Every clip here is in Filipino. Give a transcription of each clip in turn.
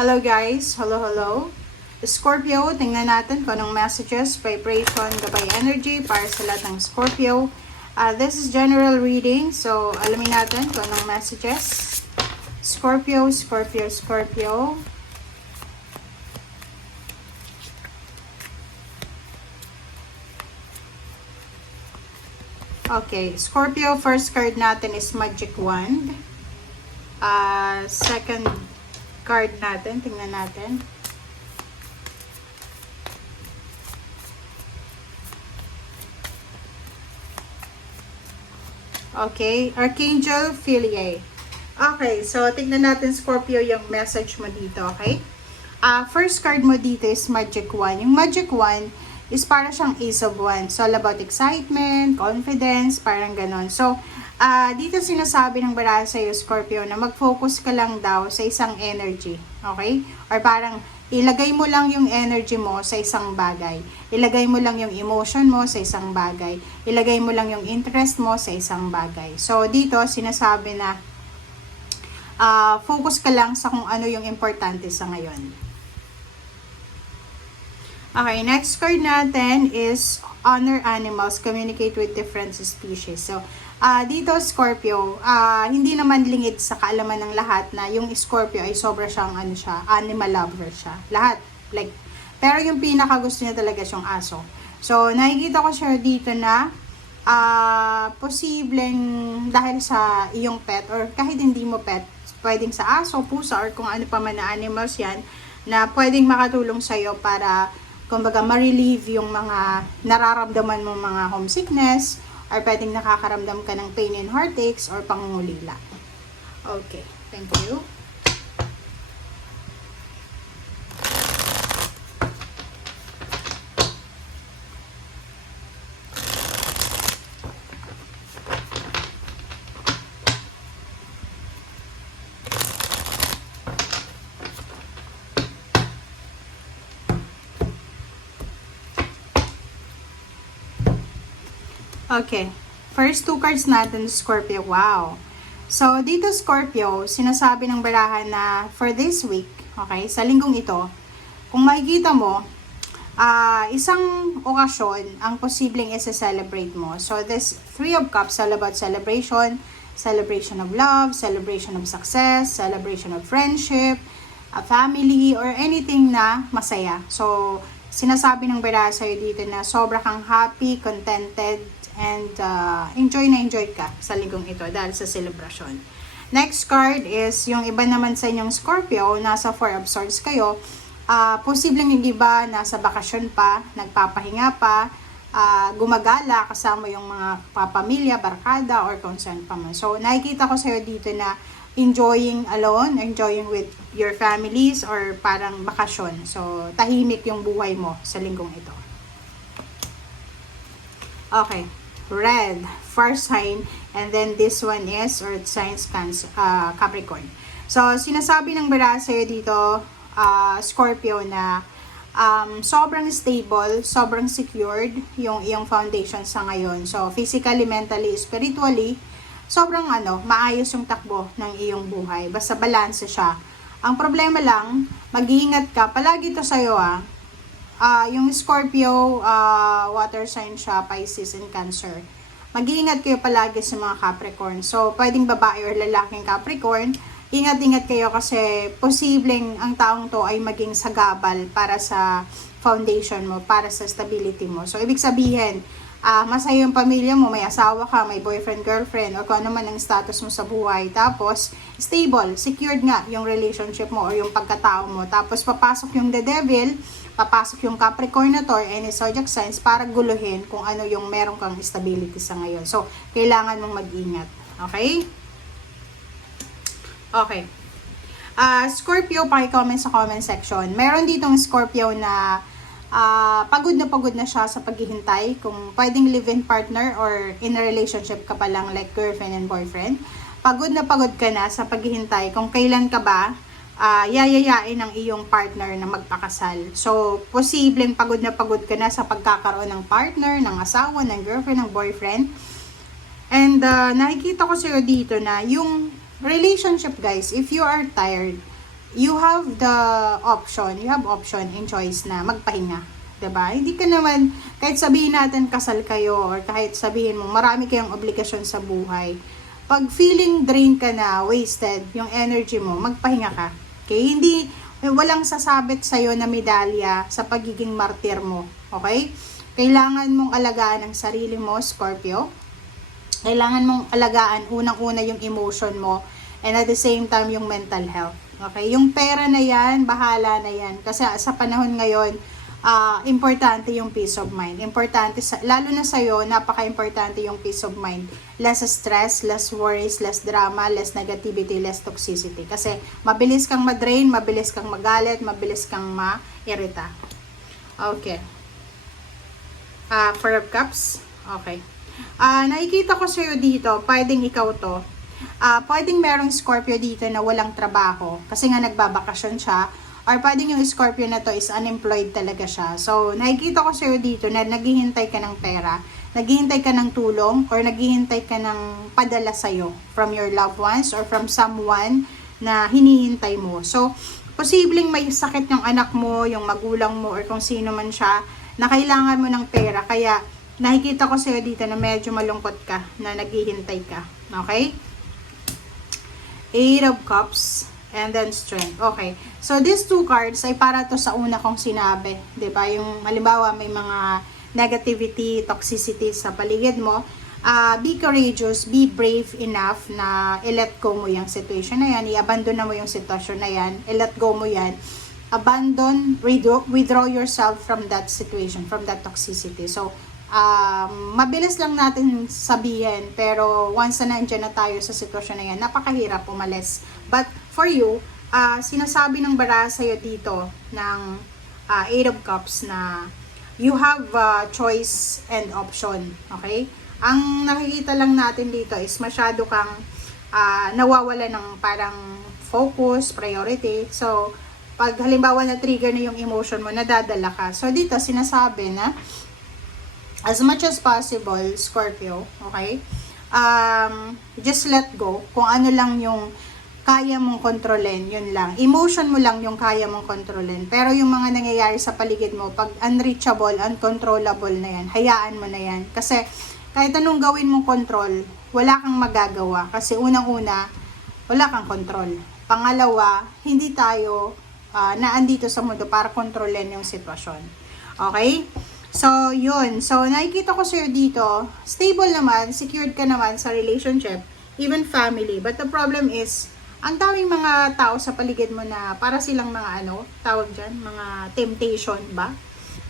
Hello guys, hello. Scorpio, tingnan natin kung anong messages, vibration, gabay energy para sa lahat ng Scorpio. This is general reading, so alamin natin kung anong messages. Scorpio. Okay, Scorpio, first card natin is Magic Wand. Second card natin, tingnan natin. Okay, Archangel Philae. Okay, so tingnan natin Scorpio yung message mo dito, okay? First card mo dito is Magic Wand. Yung Magic Wand is para siyang Ace of Wands. So, all about excitement, confidence, parang ganon. So, dito sinasabi ng baraha sa'yo, Scorpio, na mag-focus ka lang daw sa isang energy. Okay? Or parang, ilagay mo lang yung energy mo sa isang bagay. Ilagay mo lang yung emotion mo sa isang bagay. Ilagay mo lang yung interest mo sa isang bagay. So, dito sinasabi na, focus ka lang sa kung ano yung importante sa ngayon. Okay, next card natin is honor animals, communicate with different species. So, dito Scorpio, hindi naman lingid sa kaalaman ng lahat na yung Scorpio ay sobra siyang animal lover siya. Lahat, like, pero yung pinaka gusto niya talaga siyang aso. So, nakikita ko siya dito na posibleng dahil sa iyong pet or kahit hindi mo pet, pwedeng sa aso, pusa, or kung ano pa man na animals yan, na pwedeng makatulong sa'yo para kumbaga ma-relieve yung mga nararamdaman mo mga homesickness or pwedeng nakakaramdam ka ng pain and heartaches or pangungulila. Okay, thank you. Okay. First two cards natin, Scorpio. Wow. So, dito Scorpio, sinasabi ng barahan na for this week, okay, sa linggong ito, kung makikita mo, isang okasyon ang posibleng isa-celebrate mo. So, this Three of Cups, all about celebration, celebration of love, celebration of success, celebration of friendship, a family, or anything na masaya. So, sinasabi ng baraha sa'yo dito na sobra kang happy, contented, and enjoy ka sa linggong ito dahil sa celebration. Next card is yung iba naman sa inyong Scorpio, nasa Four of Swords kayo. Posibleng yung iba nasa bakasyon pa, nagpapahinga pa, gumagala kasama yung mga pamilya, barkada, or concerned pa man. So, nakikita ko sa'yo dito na enjoying alone, enjoying with your families, or parang bakasyon. So, tahimik yung buhay mo sa linggong ito. Okay. Red, fire sign, and then this one is Earth signs, Capricorn. So, sinasabi ng baraha sa'yo dito, Scorpio, na sobrang stable, sobrang secured yung iyong foundation sa ngayon. So, physically, mentally, spiritually, sobrang maayos yung takbo ng iyong buhay. Basta balanse siya. Ang problema lang, mag-iingat ka. Palagi to sa'yo yung Scorpio, water sign siya, Pisces and Cancer. Mag-iingat kayo palagi sa mga Capricorn. So, pwedeng babae or lalaking Capricorn. Ingat-ingat kayo kasi posibleng ang taong to ay maging sagabal para sa foundation mo, para sa stability mo. So, ibig sabihin, masaya yung pamilya mo, may asawa ka, may boyfriend, girlfriend, o kung ano man ang status mo sa buhay. Tapos, stable, secured nga yung relationship mo or yung pagkatao mo. Tapos, papasok yung the devil, papasok yung Capricorn na to or any zodiac signs para guluhin kung ano yung meron kang stability sa ngayon. So, kailangan mong mag-ingat. Okay? Okay. Scorpio, paki-comment sa comment section. Meron ditong Scorpio na pagod na siya sa paghihintay. Kung pwedeng live-in partner or in a relationship ka pa lang like girlfriend and boyfriend. Pagod ka na sa paghihintay kung kailan ka ba yayayain ng iyong partner na magpakasal. So, posibleng pagod ka na sa pagkakaroon ng partner, ng asawa, ng girlfriend, ng boyfriend. And nakikita ko sa'yo dito na yung relationship, guys, if you are tired, you have the option, and choice na magpahinga. 'Di ba? Hindi ka naman, kahit sabihin natin kasal kayo, or kahit sabihin mo marami kayong obligasyon sa buhay, pag feeling drain ka na, wasted yung energy mo, magpahinga ka. Okay? Hindi, walang sasabit sa'yo na medalya sa pagiging martir mo. Okay? Kailangan mong alagaan ang sarili mo, Scorpio. Kailangan mong alagaan unang-una yung emotion mo, and at the same time yung mental health. Okay? Yung pera na yan, bahala na yan. Kasi sa panahon ngayon, importante yung peace of mind. Importante, lalo na sa'yo, napaka-importante yung peace of mind. Less stress, less worries, less drama, less negativity, less toxicity. Kasi mabilis kang ma-drain, mabilis kang magalit, mabilis kang ma-irita. Okay. Four of Cups. Okay. Nakikita ko sa'yo dito, pwedeng ikaw to. Pwedeng merong Scorpio dito na walang trabaho kasi nga nagbabakasyon siya, or pwedeng yung Scorpio na to is unemployed talaga siya. So, nakikita ko sa'yo dito na naghihintay ka ng pera, naghihintay ka ng tulong, or naghihintay ka ng padala sa'yo from your loved ones or from someone na hinihintay mo. So, posibleng may sakit yung anak mo, yung magulang mo, or kung sino man siya, na kailangan mo ng pera. Kaya, nakikita ko sa'yo dito na medyo malungkot ka, na naghihintay ka. Okay? Eight of Cups, and then Strength. Okay. So, these two cards ay para to sa una kong sinabi. 'Di ba? Yung, halimbawa, may mga negativity, toxicity sa paligid mo. Be courageous, be brave enough na i-let go mo yung situation na yan, i-abandon na mo yung sitwasyon na yan, i-let go mo yan, abandon, withdraw yourself from that situation, from that toxicity. So, mabilis lang natin sabihin, pero once na nandiyan na tayo sa sitwasyon na yan, napakahirap umalis. But for you, sinasabi ng bara sa'yo dito ng Eight of Cups na you have choice and option. Okay? Ang nakikita lang natin dito is masyado kang nawawala ng parang focus, priority. So, pag halimbawa na trigger na yung emotion mo, nadadala ka. So, dito sinasabi na as much as possible, Scorpio, okay? Just let go. Kung ano lang yung kaya mong kontrolin, yun lang. Emotion mo lang yung kaya mong kontrolin. Pero yung mga nangyayari sa paligid mo, pag unreachable, uncontrollable na yan, hayaan mo na yan. Kasi kahit anong gawin mong control, wala kang magagawa. Kasi unang-una, wala kang control. Pangalawa, hindi tayo naandito sa mundo para kontrolin yung sitwasyon. Okay? So, yun. So, nakikita ko sa'yo dito, stable naman, secured ka naman sa relationship, even family. But the problem is, ang daming mga tao sa paligid mo na para silang mga tawag dyan, mga temptation ba?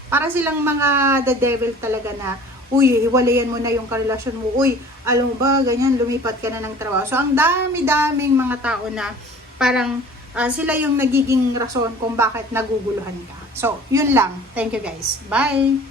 Para silang mga the devil talaga na, uy, hiwalayan mo na yung karelasyon mo. Uy, alam mo ba, ganyan, lumipat ka na ng trabaho. So, ang dami-daming mga tao na parang sila yung nagiging rason kung bakit naguguluhan ka. So, yun lang. Thank you guys. Bye!